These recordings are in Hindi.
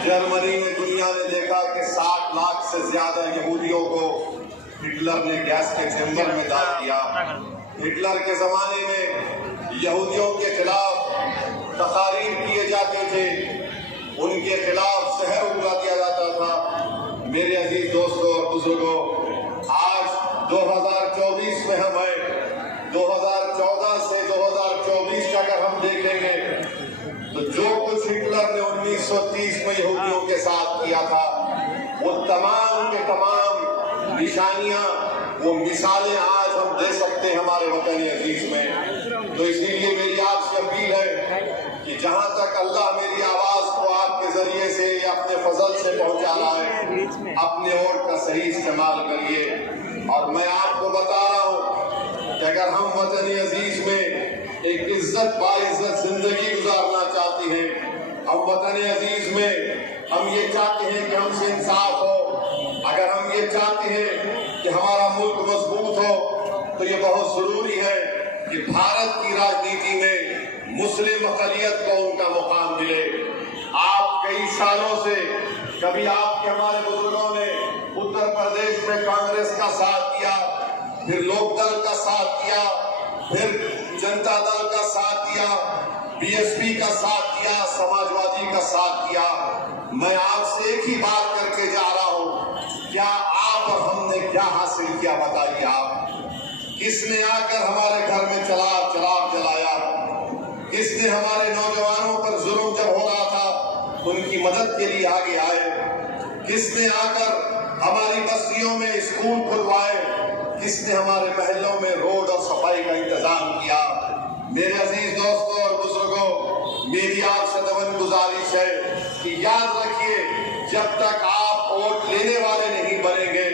जर्मनी में दुनिया ने देखा कि 60 लाख से ज्यादा यहूदियों को हिटलर ने गैस के चैम्बर में डाल दिया। हिटलर के जमाने में यहूदियों के खिलाफ तकारीर किए जाते थे, उनके खिलाफ जहर उगला दिया जाता था। मेरे अजीज दोस्तों और बुजुर्गों, आज 2024 में हम हैं। 2014 से 2024 का अगर हम देखेंगे तो जो कुछ हिटलर ने 1930 में यहूदियों के साथ किया था, वो तमाम के तमाम निशानियां, वो मिसालें आज हम दे सकते हैं हमारे वतन अजीज में। तो इसीलिए मेरी आपसे अपील है कि जहां तक अल्लाह मेरी आवाज को आपके जरिए से या अपने फजल से पहुंचा रहा है, अपने वोट का सही इस्तेमाल करिए। और मैं आपको बता रहा हूं कि अगर हम वतन अजीज में एक इज्जत बाइज्जत जिंदगी गुजारना चाहते हैं, हम वतन अजीज में हम ये चाहते हैं कि हमसे इंसाफ हो, अगर हम ये चाहते हैं कि हमारा मुल्क मजबूत हो, तो ये बहुत जरूरी है कि भारत की राजनीति में मुस्लिम अक़लियत को उनका मुकाम मिले। आप कई सालों से, कभी आपके हमारे बुजुर्गों ने उत्तर प्रदेश में कांग्रेस का साथ किया, फिर लोकदल का साथ किया, फिर जनता दल का साथ दिया, बीएसपी का साथ दिया, समाजवादी का साथ दिया। मैं आपसे एक ही बात करके जा रहा हूं, क्या आप और हमने क्या हासिल किया बताइए आप। किसने आकर हमारे घर में चराग जलाया? किसने हमारे नौजवानों पर जुल्म जब हो रहा था उनकी मदद के लिए आगे आए? किसने आकर हमारी बस्तियों में स्कूल खुलवाए? किसने हमारे महलों में रोड और सफाई का इंतजाम किया? मेरे अजीज दोस्तों और बुजुर्गों, मेरी आपसे दवन गुजारिश है कि याद रखिए, जब तक आप वोट लेने वाले नहीं बनेंगे,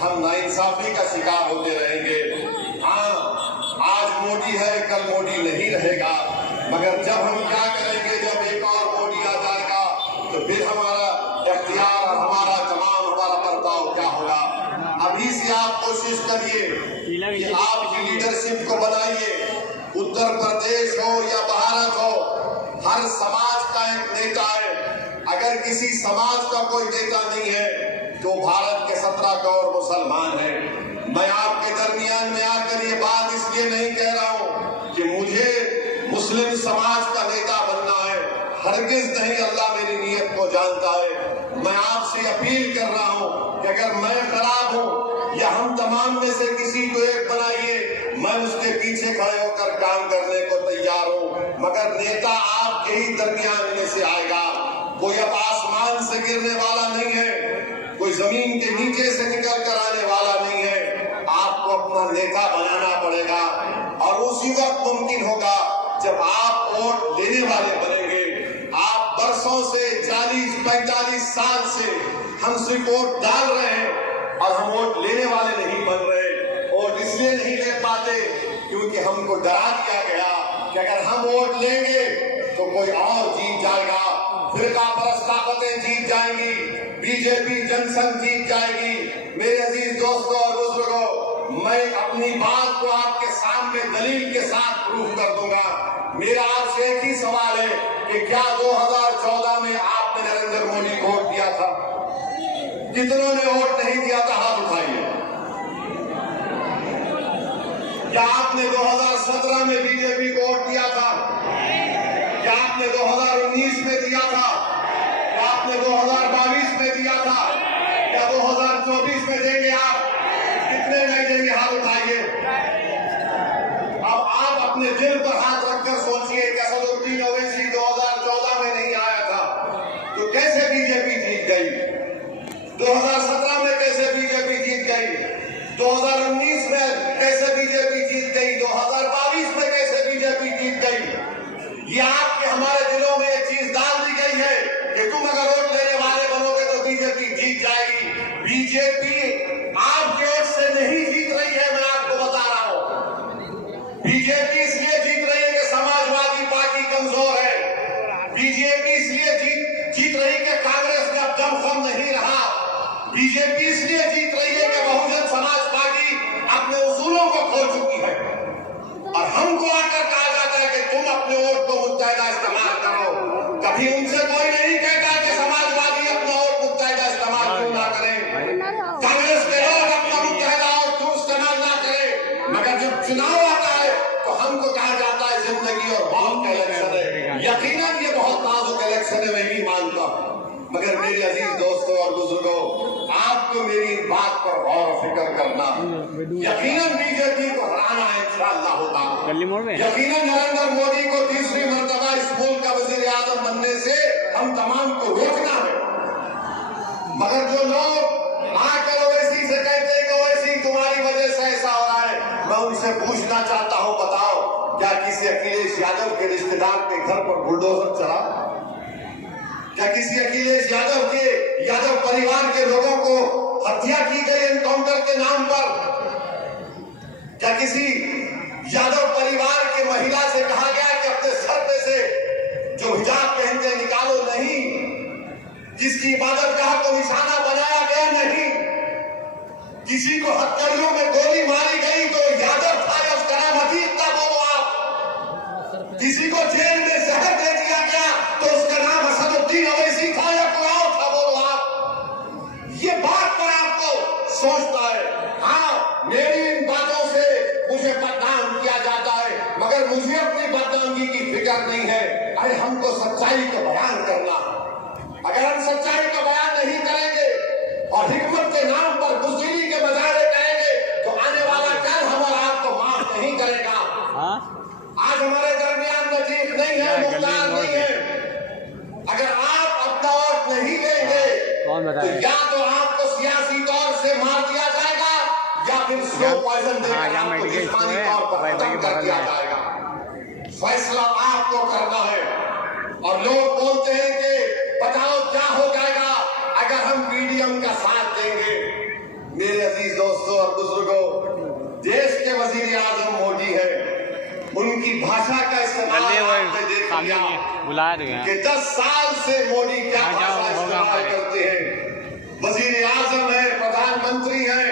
हम नाइंसाफी का शिकार होते रहेंगे। हाँ, आज मोदी है, कल मोदी नहीं रहेगा, मगर जब हम क्या करेंगे, जब एक और मोदी आ जाएगा, तो फिर हमारा इख्तियार, हमारा तमाम हमारा बर्ताव क्या होगा। अभी से आप कोशिश करिए कि आपकी लीडरशिप को बनाइए। उत्तर प्रदेश हो या भारत हो, हर समाज का एक नेता है। अगर किसी समाज का कोई नेता नहीं है तो भारत के 17 करोड़ मुसलमान हैं। मैं आपके दरमियान में आकर ये बात इसलिए नहीं कह रहा हूं कि मुझे मुस्लिम समाज का नेता बनना है, हरगिज नहीं। अल्लाह मेरी नीयत को जानता है। मैं आपसे अपील कर रहा हूं कि अगर मैं खराब हूं या हम तमाम में से किसी को एक बनाइए, मैं उसके पीछे खड़े होकर काम करने को तैयार हूं, मगर नेता आपके ही दरमियान में से आएगा। कोई अब आसमान से गिरने वाला नहीं है, कोई जमीन के नीचे से निकल कर आने वाला नहीं है। आपको अपना नेता बनाना पड़ेगा और उसी वक्त मुमकिन होगा जब आप वोट लेने वाले बनेंगे। आप बरसों से 40-45 साल से हमसे वोट डाल रहे हैं और हम वोट लेने वाले नहीं बन रहे। वोट इसलिए नहीं ले पाते क्योंकि हमको डरा दिया गया कि अगर हम वोट लेंगे तो कोई और जीत जाएगा, फिरका परस्त ताकतें जीत जाएंगी, बीजेपी जनसंघ जीत जाएगी। मेरे अजीज दोस्तों और बुजुर्गों, मैं अपनी बात को आपके सामने दलील के साथ प्रूफ कर दूंगा। मेरा आपसे एक ही सवाल है कि क्या 2014 में आपने नरेंद्र मोदी को वोट दिया था? कितनों ने वोट नहीं दिया था? हाथ उठाइए। क्या आपने 2017 में बीजेपी को वोट दिया था? क्या आपने 2019 में दिया था? क्या आपने 2022 में दिया था? क्या 2024 में देंगे आप? कितने नहीं देंगे? हाथ उठाइए। अब आप अपने दिल पर हाथ रखकर सोचिए कि असदुद्दीन ओवैसी 2014 में नहीं आया था तो कैसे बीजेपी जीत गई? 2017 में कैसे बीजेपी जीत गई? 2019 में कैसे बीजेपी जीत गई? 2022 में कैसे बीजेपी जीत गई? ये आपके हमारे दिलों में एक चीज डाल दी गई है कि तुम अगर वोट लेने वाले बनोगे तो बीजेपी जीत जाएगी। बीजेपी आपके वोट से नहीं जीत रही है, मैं आपको बता रहा हूं। बीजेपी इसलिए जीत रही है कि समाजवादी पार्टी कमजोर है। बीजेपी इसलिए जीत रही है कि कांग्रेस में अब दमखम नहीं रहा। बीजेपी इसलिए जीत रही है कि बहुजन समाज पार्टी अपने उसूलों को खो चुकी है और हमको आकर कहा जाता है कि तुम अपने वोट को मुत्तहदा इस्तेमाल करो। कभी उनसे कोई नहीं कहता कि समाजवादी करने में भी मानता हूँ, मगर मेरे अजीज दोस्तों और बुजुर्गों, आपको मेरी बात पर गौर और फिक्र करना। यकीनन बीजेपी को हराना इंशाअल्लाह होगा। यकीनन नरेंद्र मोदी को तीसरी मर्तबा इस मुल्क का वजीर आजम बनने से हम तमाम को रोकना है। मगर जो लोग आकर ओवैसी से कहते हैं कि ओवैसी तुम्हारी वजह से ऐसा हो रहा है, मैं उनसे पूछना चाहता हूँ, बताओ क्या किसी अखिलेश यादव के रिश्तेदार के घर पर बुलडोजर चला? क्या किसी अखिलेश यादव के यादव परिवार के लोगों को हत्या की गई एनकाउंटर के नाम पर? क्या किसी यादव परिवार के महिला से कहा गया कि अपने सर पे से जो हिजाब पहनते निकालो? नहीं। किसकी इबादतगाह को निशाना बनाया गया? नहीं। किसी को हथकड़ियों में गोली मारी गई तो यादव था या उसका नाम अतीत था? बोलो आप। किसी को जेल में जहर दे दिया गया तो उसका नाम असदुद्दीन अवैसी था या कोई और था? बोलो आप। ये बात पर आपको सोचना है। हाँ, मेरी इन बातों से मुझे बदनाम किया जाता है, मगर मुझे अपनी बदनामी की फिक्र नहीं है। अरे हमको सच्चाई का बयान करना। अगर हम सच्चाई का बयान नहीं करेंगे और हिकमत के नाम पर बुज़दिली के मुजाहरे करेंगे तो आने वाला कल हम और आपको माफ नहीं करेगा। आज हमारे दरमियान नजीक नहीं है, मुख्तार नहीं है। अगर आप अपना वोट नहीं देंगे तो या तो आपको सियासी तौर से मार दिया जाएगा या फिर स्लो पॉइजन देकर आपको जिस्मानी तौर पर खत्म कर दिया जाएगा। फैसला आपको करना है। और लोग बोलते हैं कि बताओ क्या हो जाएगा अगर हम मीडियम का साथ देंगे। मेरे अजीज दोस्तों और बुजुर्गों, देश के वजीर आजम मोदी है, उनकी भाषा का इस्तेमाल आपने देख लिया कि 10 साल से मोदी क्या भाषा इस्तेमाल करते हैं। वजीर आजम है, प्रधानमंत्री है,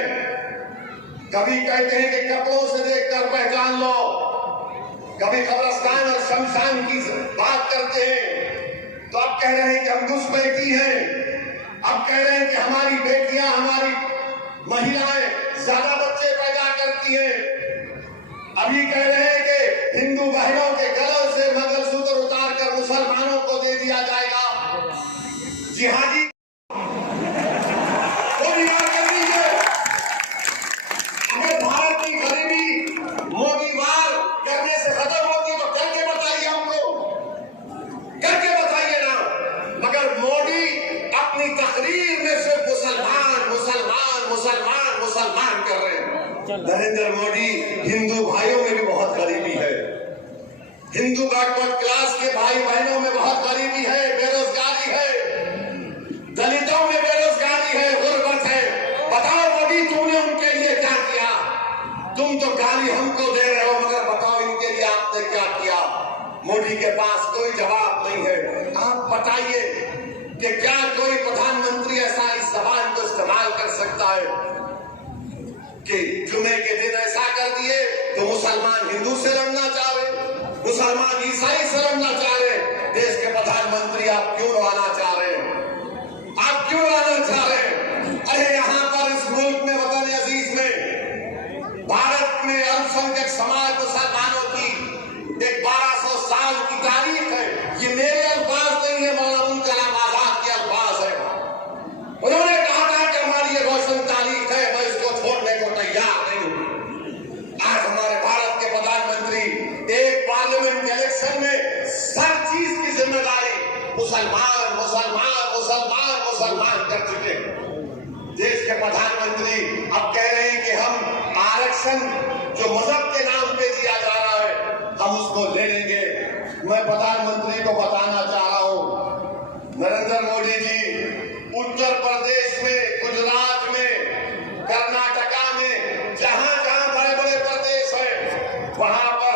कभी कहते हैं कि कपड़ों से देखकर पहचान लो, कभी कब्रिस्तान और शमशान की बात करते हैं, तो अब कह रहे हैं कि हम दुष्बेटी हैं, अब कह रहे हैं कि हमारी बेटियां, हमारी महिलाएं ज्यादा बच्चे पैदा करती हैं, अभी कह रहे हैं कि हिंदू बहनों के गलों से मंगलसूत्र उतार कर मुसलमानों को दे दिया जाएगा। जिहादी अगर भारत की गरीबी मोदी वार करने से खत्म होती तो करके बताइए, हमको करके बताइए ना। मगर मोदी अपनी तकरीर में सिर्फ मुसलमान मुसलमान मुसलमान मुसलमान कर रहे हैं। नरेंद्र मोदी, हिंदू भाइयों में भी बहुत गरीबी है, हिंदू बैकवर्ड क्लास के भाई बहनों में बहुत गरीबी है, बेरोजगारी है, दलितों में बेरोजगारी है, गुर्बत है। बताओ मोदी, तुमने उनके लिए क्या किया? तुम तो गाली हमको दे रहे हो, मगर बताओ इनके लिए आपने क्या किया? मोदी के पास कोई जवाब नहीं है। आप बताइए कि क्या कोई प्रधानमंत्री ऐसा इस जबान को इस्तेमाल कर सकता है कि जुमे के दिन ऐसा कर दिए तो मुसलमान हिंदू से लड़ना चाह रहे, मुसलमान ईसाई से लड़ना चाह रहे? देश के प्रधानमंत्री आप क्यों लड़ना चाह रहे हैं? आप क्यों लड़ना चाह रहे हैं? अरे यहाँ पर इस मुल्क में, वतन अजीज में, भारत में अल्पसंख्यक समाज मुसलमानों की एक 1200 साल की तारीख है। ये मेरे अल्फाज नहीं है, मौलाना अबुल कलाम आजाद के अल्फाज है। उन्होंने कहा था कि हमारी ये रोशन तारीख है, मैं इसको छोड़ने को तैयार नहीं हूं। आज हमारे भारत के प्रधानमंत्री एक पार्लियामेंट के इलेक्शन में हर चीज की जिम्मेदारी मुसलमान मुसलमान मुसलमान मुसलमान कर चुके हैं। देश के प्रधानमंत्री अब कह रहे हैं कि हम आरक्षण जो मजहब के नाम पे दिया जा रहा है, हम उसको ले लेंगे। मैं प्रधानमंत्री को बताना चाह रहा हूं, नरेंद्र मोदी जी, उत्तर प्रदेश में, गुजरात में, कर्नाटका में, जहां जहां बड़े बड़े प्रदेश है, वहां पर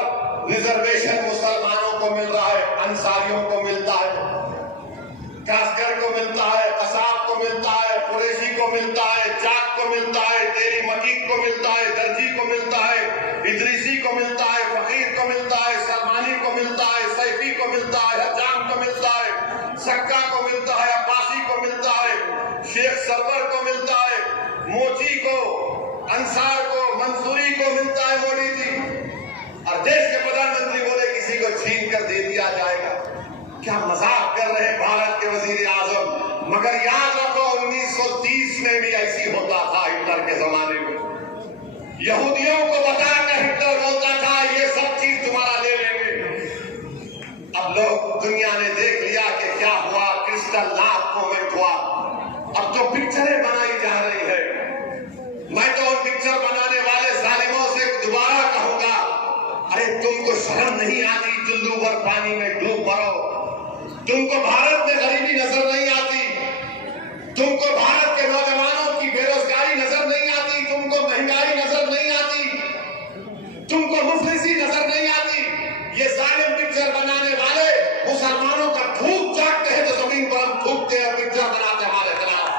रिजर्वेशन मुसलमानों को मिल रहा है, अंसारियों को मिलता है, कासगर को मिलता है, कसाब को मिलता है, कुरैशी को मिलता है, जाट को मिलता है, तेरी मकीक को मिलता है, दर्जी को मिलता है, इदरीसी को मिलता है, फकीर को मिलता है, सलमानी को मिलता है, सैफी को मिलता है, हजाम को मिलता है, सक्का को मिलता है, अब्बासी को मिलता है, शेख सरवर को मिलता है, मोची को, अंसार को, मंसूरी को मिलता है मोदी जी। और देश के प्रधानमंत्री बोले किसी को छीन कर दे दिया जाएगा। क्या मजाक कर रहे हैं? भारत मगर याद रखो 1930 में भी ऐसी होता था। हिटलर के जमाने में यहूदियों को बताकर हिटलर बोलता था ये सब चीज तुम्हारा ले लेंगे। अब लोग दुनिया ने देख लिया कि क्या हुआ, क्रिस्टल नाथ मोमेंट हुआ। अब तो पिक्चरें बनाई जा रही है। मैं तो उन पिक्चर बनाने वाले जालिमों से दोबारा कहूंगा, अरे तुमको शर्म नहीं आती चुल्लू भर पानी में डूब मरो? तुमको भारत में गरीबी नजर नहीं आती? तुमको भारत के नौजवानों की बेरोजगारी नजर नहीं आती? तुमको महंगाई नजर नहीं आती? तुमको मुफलिसी नजर नहीं आती? ये जालिम पिक्चर बनाने वाले मुसलमानों का थूक चाटते हैं तो जमीन पर हम थूकते हैं, पिक्चर बनाते हमारे खिलाफ।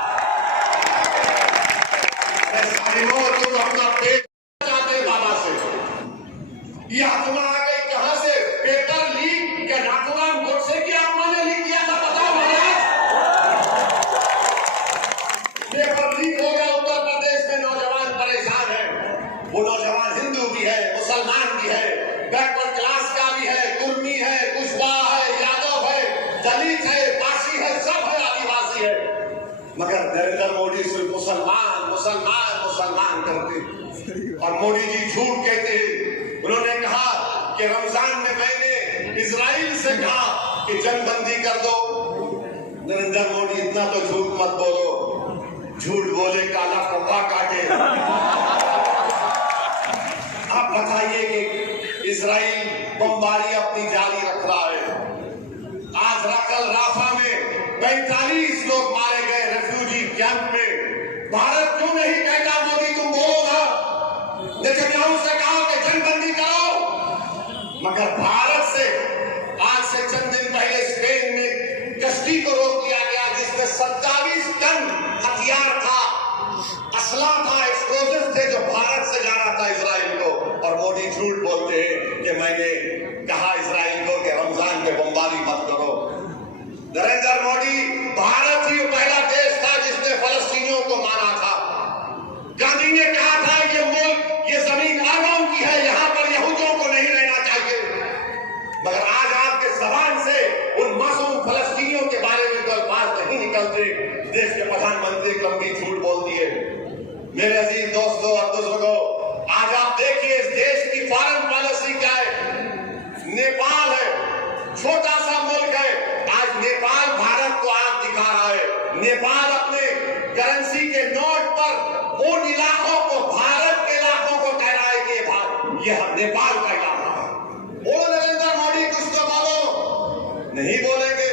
तुम अपना पेट चाहते बाबा से, यह तुम आ गई कहां से? पेपर लीक क्या नाथुराम गोडसे की आत्मा ने लीक किया था? बताओ महाराज। पेपर लीक हो गया उत्तर प्रदेश में, नौजवान परेशान है। वो नौजवान हिंदू भी है, मुसलमान भी है, बैकवर्ड क्लास का भी है, कुर्मी है, कुशवाहा है, यादव है, दलित है, पासी है, सब है, आदिवासी है। मगर नरेंद्र मोदी सिर्फ मुसलमान मुसलमान मुसलमान करते और मोदी जी झूठ कहते हैं। उन्होंने कहा कि रमजान में मैंने इजराइल से कहा कि जंगबंदी कर दो। नरेंद्र मोदी इतना तो झूठ मत बोलो, झूठ बोले काला कौवा काटे। आप बताइए कि इजराइल बमबारी अपनी जारी रख रहा है। आज कल राफा में 45 लोग मारे गए रेफ्यूजी कैंप में। भारत क्यों नहीं कहता? मोदी तुम बोलो ना, नेतन्याहू से कहा कि जंगबंदी करो। मगर भारत से आज से चंद दिन पहले स्पेन में कश्ती को रोक दिया गया जिसमें 27 टन हथियार था, असला था, एक्सप्लोजिव थे जो भारत से जा रहा था इजराइल को। और मोदी झूठ बोलते हैं कि मैंने कहा इजराइल को कि रमजान में बमबारी मत करो। नरेंद्र मोदी, भारत ही पहला देश था जिसने फलस्तीनियों को माना था। गांधी ने कहा था ये मुल्क, ये जमीन अरबों की है, यहाँ पर यहूदियों को नहीं रहना चाहिए। मगर आज आपके जबान से उन मासूम फलस्तीनियों के बारे में कोई बात नहीं निकलते। देश के प्रधानमंत्री लंबी झूठ बोल दिए। मेरे अजीज दोस्तों और बुजुर्गों, आज आप देखिए इस देश की फॉरेन पॉलिसी क्या है। नेपाल है, छोटा सा मुल्क है, आज नेपाल भारत को आग दिखा रहा है। नेपाल अपने करेंसी के नोट पर उन इलाकों को, भारत के इलाकों को कह रहा है कि ये नेपाल का इलाका है। बोलो नरेंद्र मोदी, कुछ तो बोलो। नहीं बोलेंगे।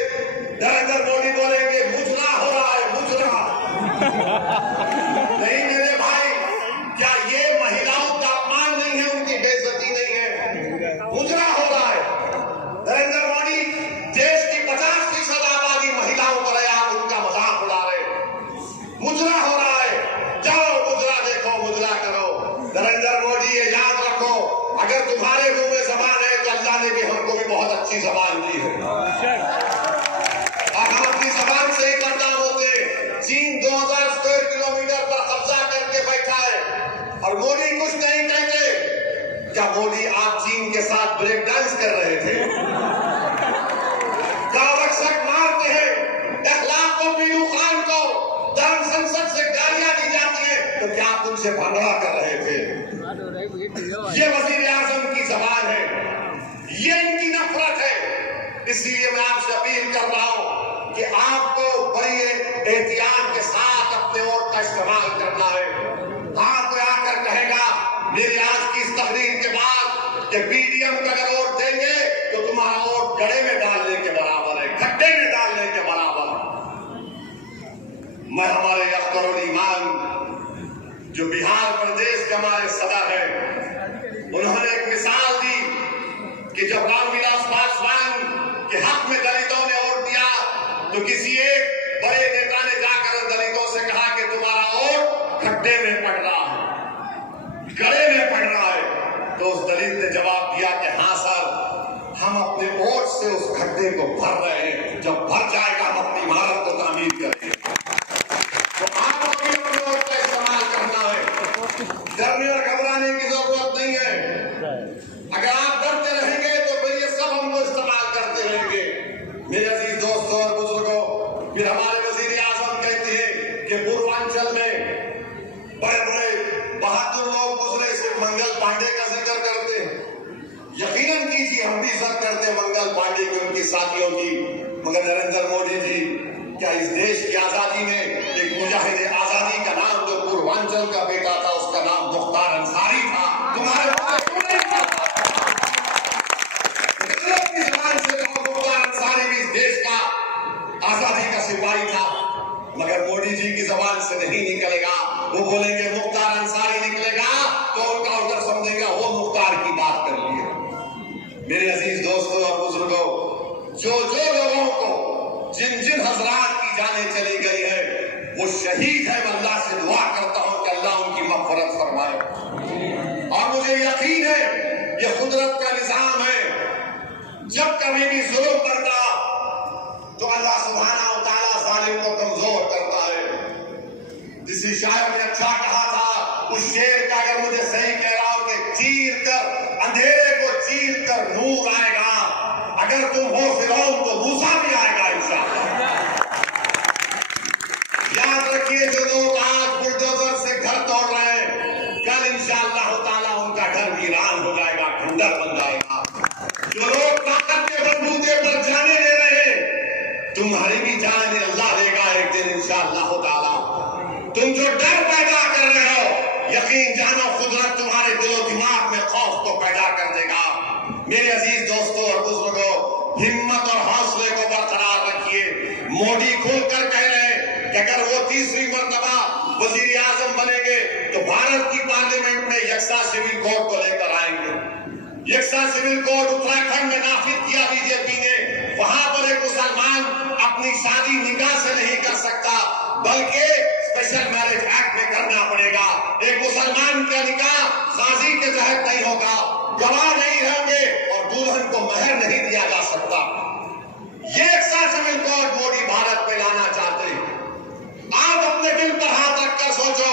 नरेंद्र मोदी बोलेंगे मुजरा हो रहा है, मुजरा। नहीं मेरे भाई, क्या ये महिलाओं का अपमान नहीं है, उनकी बेइज्जती नहीं है? मुजरा हो रहा है। नरेंद्र मोदी, देश की 50% आबादी महिलाओं पर है, आप उनका मजाक उड़ा रहे। मुजरा हो रहा है, जाओ मुजरा देखो, मुजरा करो। नरेंद्र मोदी ये याद रखो, अगर तुम्हारे मुंह में जबान है तो अल्लाह ने भी हमको भी बहुत अच्छी जबान दी है और हम अपनी जबान से ही बदनाम होते हैं। चीन 2000 स्क्वायर किलोमीटर पर कब्जा करके बैठा है और मोदी कुछ नहीं कहते। क्या मोदी आप चीन के साथ ब्रेक डांस कर रहे थे? रक्षक मारते हैं, अखलाक को, पीलू खान को धर्म संसद से गालियां दी जाती है, तो क्या आप उनसे भंगड़ा कर रहे थे? ये वजीर आजम की जबान है, ये इनकी नफरत है। इसलिए मैं आपसे अपील कर रहा हूं कि आपको बड़ी एहतियात के साथ अपने वोट का इस्तेमाल करना है। हाँ, कोई आकर कहेगा मेरी आज की इस तकरीर के बाद कि पीडीएम का अगर वोट देंगे तो तुम्हारा वोट गड़े में डालने के बराबर है, खड्डे में डालने के बराबर। मैं हमारे अख्तरुल ईमान जो बिहार प्रदेश के हमारे सदर हैं, उन्होंने एक मिसाल दी कि जब रामविलास पासवान के हक में दलितों ने वोट दिया तो किसी एक बड़े नेता ने जाकर दलितों से कहा कि तुम्हारा वोट खड्डे में पड़ रहा है, गड़े में पड़ रहा है। तो उस दलित ने जवाब दिया कि हाँ सर, हम अपने वोट से उस खड्डे को भर रहे हैं, जब भर जाएगा हम अपनी इमारत को तामीर करेंगे। तो आपको भी अपने वोट का इस्तेमाल करना है, डरने और घबराने की जरूरत नहीं है। अगर आप डरते रहेंगे तो फिर ये सब हमको इस्तेमाल करते रहेंगे। मेरे अजीज दोस्तों और बुजुर्गों, फिर हमारे वजीर आज़म मंडल में बड़े बड़े बहादुर लोग गुजरे, सिर्फ मंगल पांडे का जिक्र करते हैं। यकीनन कीजिए हम भी इज्जत करते हैं मंगल पांडे की, उनके साथियों की, मगर नरेंद्र मोदी जी क्या इस देश की आजादी में एक मुजाहिद आजादी का नाम जो पूर्वांचल का बेटा था उसका नाम मुख्तार अंसारी था, तुम्हारे जबान से कहो मुख्तार अंसारी भी इस देश का आजादी का सिपाही था, मगर मोदी जी की जबान से नहीं निकलेगा। वो बोलेंगे मुख्तार अंसारी निकलेगा तो उनका उधर समझेगा वो मुख्तार की बात कर ली है। मेरे अजीज दोस्तों और बुजुर्गों, जो जो लोगों को जिन जिन हजरात की जाने चली गई है वो शहीद है, मैं अल्लाह से दुआ करता हूं कि अल्लाह उनकी मग़फ़िरत फरमाए। और मुझे यकीन है ये कुदरत का निजाम है, जब कभी भी जुल्म करता तो अल्लाह सुब्हानहू व तआला जालिम को कमजोर करता है। किसी शायर ने अच्छा कहा था, उस शेर का अगर मुझे सही कह रहा हो कि चीर कर अंधेरे को चीर कर नूर आएगा, अगर तुम हो फिरौन तो मूसा भी आएगा इंशाअल्लाह। याद रखिए, जो लोग आज बुलडोजर से घर तोड़ रहे हैं, कल इंशाअल्लाह ताला उनका घर वीरान हो जाएगा, खंडर बन जाएगा। जो लोग ताकत के बलबूते पर जाने दे रहे हैं, तुम्हारी भी जान अल्लाह देगा एक दिन इंशाअल्लाह ताला। तुम जो डर पैदा कर रहे हो, यकीन जानो कुदरत तुम्हारे दिलो दिमाग में खौफ को पैदा कर देगा। मेरे अजीज दोस्तों और बुजुर्गों, हिम्मत और हौसले को बरकरार रखिए। मोदी खुलकर कह रहे हैं कि अगर वो तीसरी मर्तबा वजीर आजम बनेंगे तो भारत की पार्लियामेंट में यकसा सिविल कोड को लेकर आएंगे। यकसा सिविल कोड उत्तराखंड में नाफिज किया बीजेपी ने, वहां पर एक मुसलमान अपनी शादी निकाह से नहीं कर सकता, बल्कि स्पेशल मैरिज एक्ट में करना पड़ेगा। एक मुसलमान का निकाह काजी के तहत नहीं होगा, गवाह नहीं होंगे और दुल्हन को महर नहीं दिया जा सकता। ये यकसा सिविल कोड मोदी भारत में लाना चाहते हैं। आप अपने दिल पर हाथ रखकर सोचो,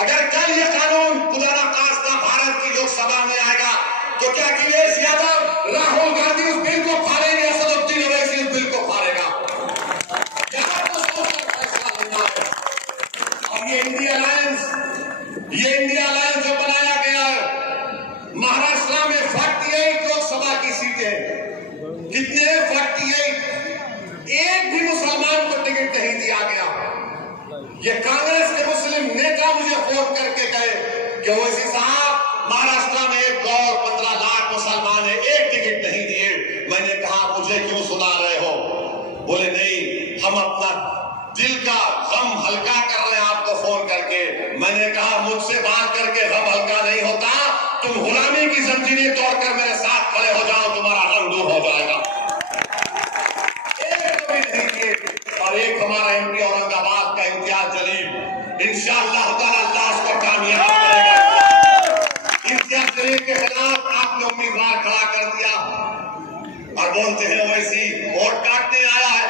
अगर कल ये कानून खुदा न खास्ता भारत की लोकसभा में आएगा तो क्या अखिलेश यादव, राहुल गांधी उस बिल को फाड़ेंगे, असदुद्दीन ओवैसी उस बिल को फाड़ेगा? और ये इंडिया अलायंस जो बनाया गया है, महाराष्ट्र में 48 लोकसभा की सीटें, कितने 48, एक भी मुसलमान को टिकट नहीं दिया गया। ये कांग्रेस के मुस्लिम नेता मुझे फोन करके कहे कि ओवैसी साहब, महाराष्ट्र में 1 करोड़ 15 लाख मुसलमान है, एक टिकट नहीं दिए। मैंने कहा मुझे क्यों सुना रहे हो? बोले नहीं, हम अपना दिल का गम हल्का कर रहे हैं आपको फोन करके। मैंने कहा मुझसे बात करके गम हल्का नहीं होता, तुम गुलामी की जंजीरें तोड़कर मेरे साथ खड़े हो जाओ, तुम्हारा गम दूर हो जाएगा। एक भी नहीं दिए। और एक हमारा एमपी औरंगाबाद का इम्तियाज जलील, इंशाअल्लाह ताला अल्लाह उसको कामयाब करेगा। इम्तियाज जलील के खिलाफ आपने उम्मीदवार खड़ा कर दिया और बोलते हैं ओवैसी वोट काटने आया है,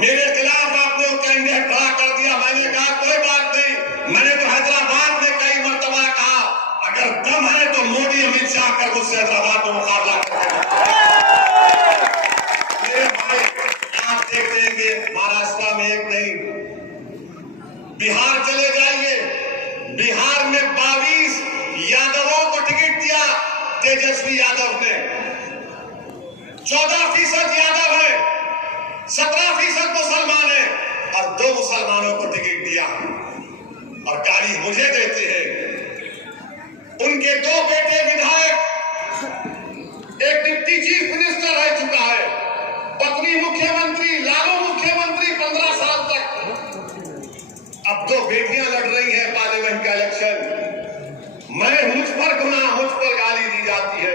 मेरे खिलाफ आपने वो कैंडिडेट खड़ा कर दिया। मैंने कहा कोई बात नहीं, मैंने तो हैदराबाद में कई मर्तबा कहा अगर दम है तो मोदी अमित शाह कर मुझसे हैदराबाद में मुकाबला करेंगे। मेरे भाई, आप देखते हैं कि महाराष्ट्र में एक नहीं, बिहार चले जाइए, बिहार में 22 यादवों को टिकट दिया तेजस्वी यादव ने, 14% यादव है, 17% मुसलमान है और 2 मुसलमानों को टिकट दिया और गाली मुझे देते हैं। उनके 2 बेटे विधायक, एक डिप्टी चीफ मिनिस्टर रह चुका है, पत्नी मुख्यमंत्री, लालू मुख्यमंत्री 15 साल तक। अब 2 बेटियां लड़ रही हैं पार्लियामेंट का इलेक्शन। मुझ पर गुनाह, मुझ पर गाली दी जाती है।